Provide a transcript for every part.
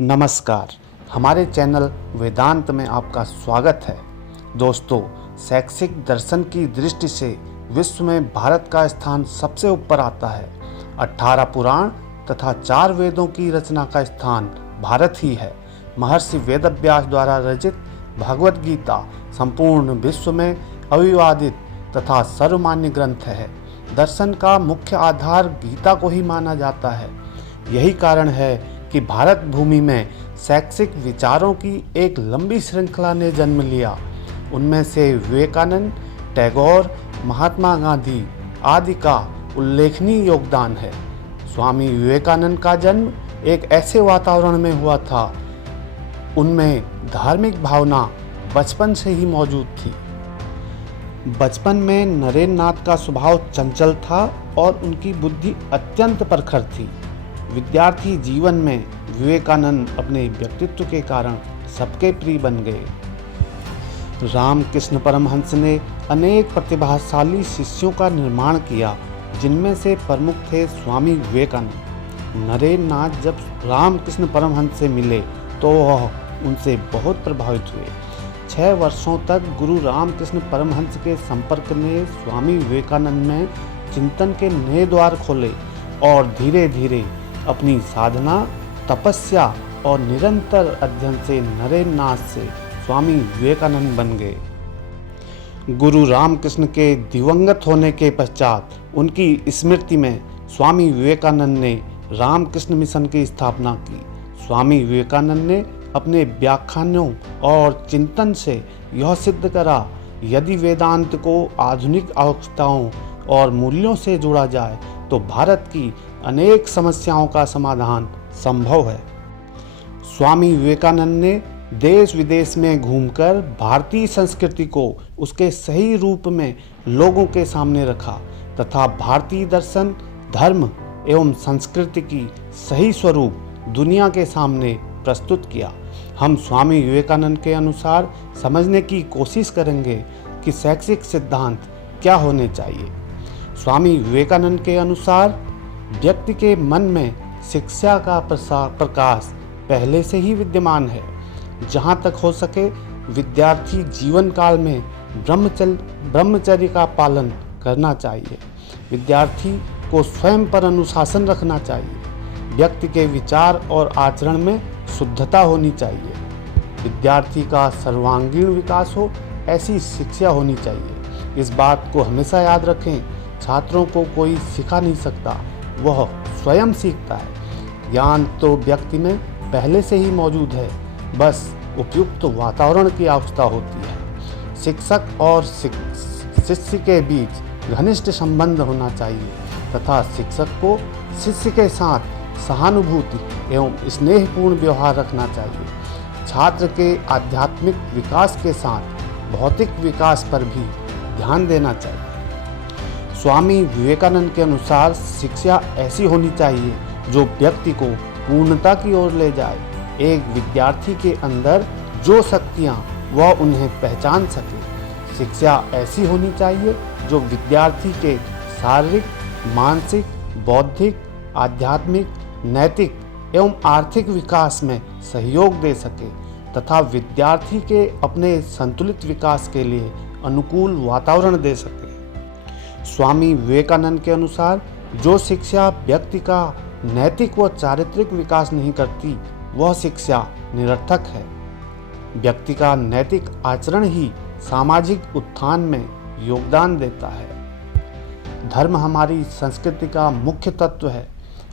नमस्कार। हमारे चैनल वेदांत में आपका स्वागत है। दोस्तों, शैक्षिक दर्शन की दृष्टि से विश्व में भारत का स्थान सबसे ऊपर आता है। 18 पुराण तथा 4 वेदों की रचना का स्थान भारत ही है। महर्षि वेदव्यास द्वारा रचित भगवद गीता संपूर्ण विश्व में अविवादित तथा सर्वमान्य ग्रंथ है। दर्शन का मुख्य आधार गीता को ही माना जाता है। यही कारण है कि भारत भूमि में शैक्षिक विचारों की एक लंबी श्रृंखला ने जन्म लिया। उनमें से विवेकानंद, टैगोर, महात्मा गांधी आदि का उल्लेखनीय योगदान है। स्वामी विवेकानंद का जन्म एक ऐसे वातावरण में हुआ था, उनमें धार्मिक भावना बचपन से ही मौजूद थी। बचपन में नरेंद्र नाथ का स्वभाव चंचल था और उनकी बुद्धि अत्यंत प्रखर थी। विद्यार्थी जीवन में विवेकानंद अपने व्यक्तित्व के कारण सबके प्रिय बन गए। रामकृष्ण परमहंस ने अनेक प्रतिभाशाली शिष्यों का निर्माण किया, जिनमें से प्रमुख थे स्वामी विवेकानंद। नरेंद्र नाथ जब रामकृष्ण परमहंस से मिले तो वह उनसे बहुत प्रभावित हुए। 6 वर्षों तक गुरु रामकृष्ण परमहंस के संपर्क ने स्वामी विवेकानंद में चिंतन के नए द्वार खोले और धीरे धीरे अपनी साधना, तपस्या और निरंतर अध्ययन से नरेंद्र नाथ से स्वामी विवेकानंद बन गए। गुरु रामकृष्ण के दिवंगत होने के पश्चात उनकी स्मृति में स्वामी विवेकानंद ने रामकृष्ण मिशन की स्थापना की। स्वामी विवेकानंद ने अपने व्याख्यानों और चिंतन से यह सिद्ध करा, यदि वेदांत को आधुनिक आवश्यकताओं और मूल्यों से जोड़ा जाए तो भारत की अनेक समस्याओं का समाधान संभव है। स्वामी विवेकानंद ने देश विदेश में घूमकर भारतीय संस्कृति को उसके सही रूप में लोगों के सामने रखा तथा भारतीय दर्शन, धर्म एवं संस्कृति की सही स्वरूप दुनिया के सामने प्रस्तुत किया। हम स्वामी विवेकानंद के अनुसार समझने की कोशिश करेंगे कि शैक्षिक सिद्धांत क्या होने चाहिए। स्वामी विवेकानंद के अनुसार व्यक्ति के मन में शिक्षा का प्रकाश पहले से ही विद्यमान है। जहाँ तक हो सके विद्यार्थी जीवन काल में ब्रह्मचर्य का पालन करना चाहिए। विद्यार्थी को स्वयं पर अनुशासन रखना चाहिए। व्यक्ति के विचार और आचरण में शुद्धता होनी चाहिए। विद्यार्थी का सर्वांगीण विकास हो, ऐसी शिक्षा होनी चाहिए। इस बात को हमेशा याद रखें, छात्रों को कोई सिखा नहीं सकता, वह स्वयं सीखता है। ज्ञान तो व्यक्ति में पहले से ही मौजूद है, बस उपयुक्त वातावरण की आवश्यकता होती है। शिक्षक और शिष्य के बीच घनिष्ठ संबंध होना चाहिए तथा शिक्षक को शिष्य के साथ सहानुभूति एवं स्नेहपूर्ण व्यवहार रखना चाहिए। छात्र के आध्यात्मिक विकास के साथ भौतिक विकास पर भी ध्यान देना चाहिए। स्वामी विवेकानंद के अनुसार शिक्षा ऐसी होनी चाहिए जो व्यक्ति को पूर्णता की ओर ले जाए। एक विद्यार्थी के अंदर जो शक्तियाँ वह उन्हें पहचान सके। शिक्षा ऐसी होनी चाहिए जो विद्यार्थी के शारीरिक, मानसिक, बौद्धिक, आध्यात्मिक, नैतिक एवं आर्थिक विकास में सहयोग दे सके तथा विद्यार्थी के अपने संतुलित विकास के लिए अनुकूल वातावरण दे सके। स्वामी विवेकानंद के अनुसार जो शिक्षा व्यक्ति का नैतिक व चारित्रिक विकास नहीं करती, वह शिक्षा निरर्थक है। व्यक्ति का नैतिक आचरण ही सामाजिक उत्थान में योगदान देता है। धर्म हमारी संस्कृति का मुख्य तत्व है।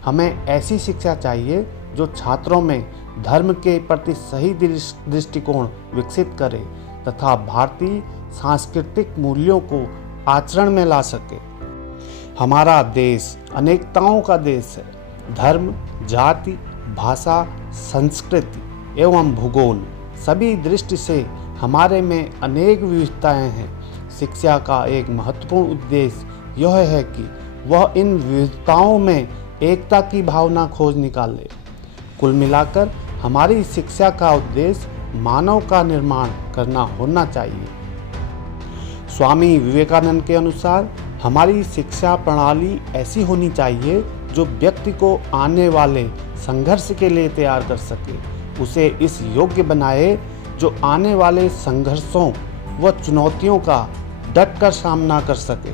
हमें ऐसी शिक्षा चाहिए जो छात्रों में धर्म के प्रति सही दृष्टिकोण विकसित करे तथा भारतीय सांस्कृतिक मूल्यों को आचरण में ला सके। हमारा देश अनेकताओं का देश है। धर्म, जाति, भाषा, संस्कृति एवं भूगोल सभी दृष्टि से हमारे में अनेक विविधताएं हैं। शिक्षा का एक महत्वपूर्ण उद्देश्य यह है कि वह इन विविधताओं में एकता की भावना खोज निकाले। कुल मिलाकर हमारी शिक्षा का उद्देश्य मानव का निर्माण करना होना चाहिए। स्वामी विवेकानंद के अनुसार हमारी शिक्षा प्रणाली ऐसी होनी चाहिए जो व्यक्ति को आने वाले संघर्ष के लिए तैयार कर सके, उसे इस योग्य बनाए जो आने वाले संघर्षों व चुनौतियों का डटकर सामना कर सके।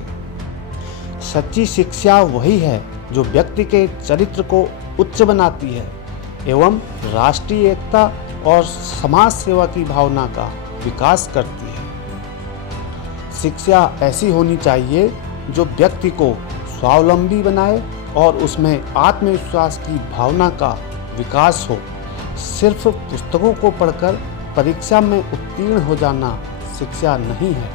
सच्ची शिक्षा वही है जो व्यक्ति के चरित्र को उच्च बनाती है एवं राष्ट्रीय एकता और समाज सेवा की भावना का विकास करती है। शिक्षा ऐसी होनी चाहिए जो व्यक्ति को स्वावलंबी बनाए और उसमें आत्मविश्वास की भावना का विकास हो। सिर्फ पुस्तकों को पढ़कर परीक्षा में उत्तीर्ण हो जाना शिक्षा नहीं है।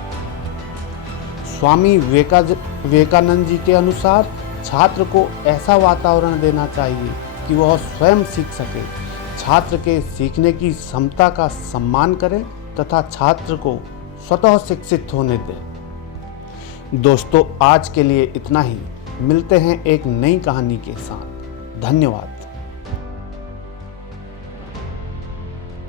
स्वामी विवेकानंद जी के अनुसार छात्र को ऐसा वातावरण देना चाहिए कि वह स्वयं सीख सके, छात्र के सीखने की क्षमता का सम्मान करें तथा छात्र को स्वतः शिक्षित होने दें। दोस्तों, आज के लिए इतना ही। मिलते हैं एक नई कहानी के साथ। धन्यवाद।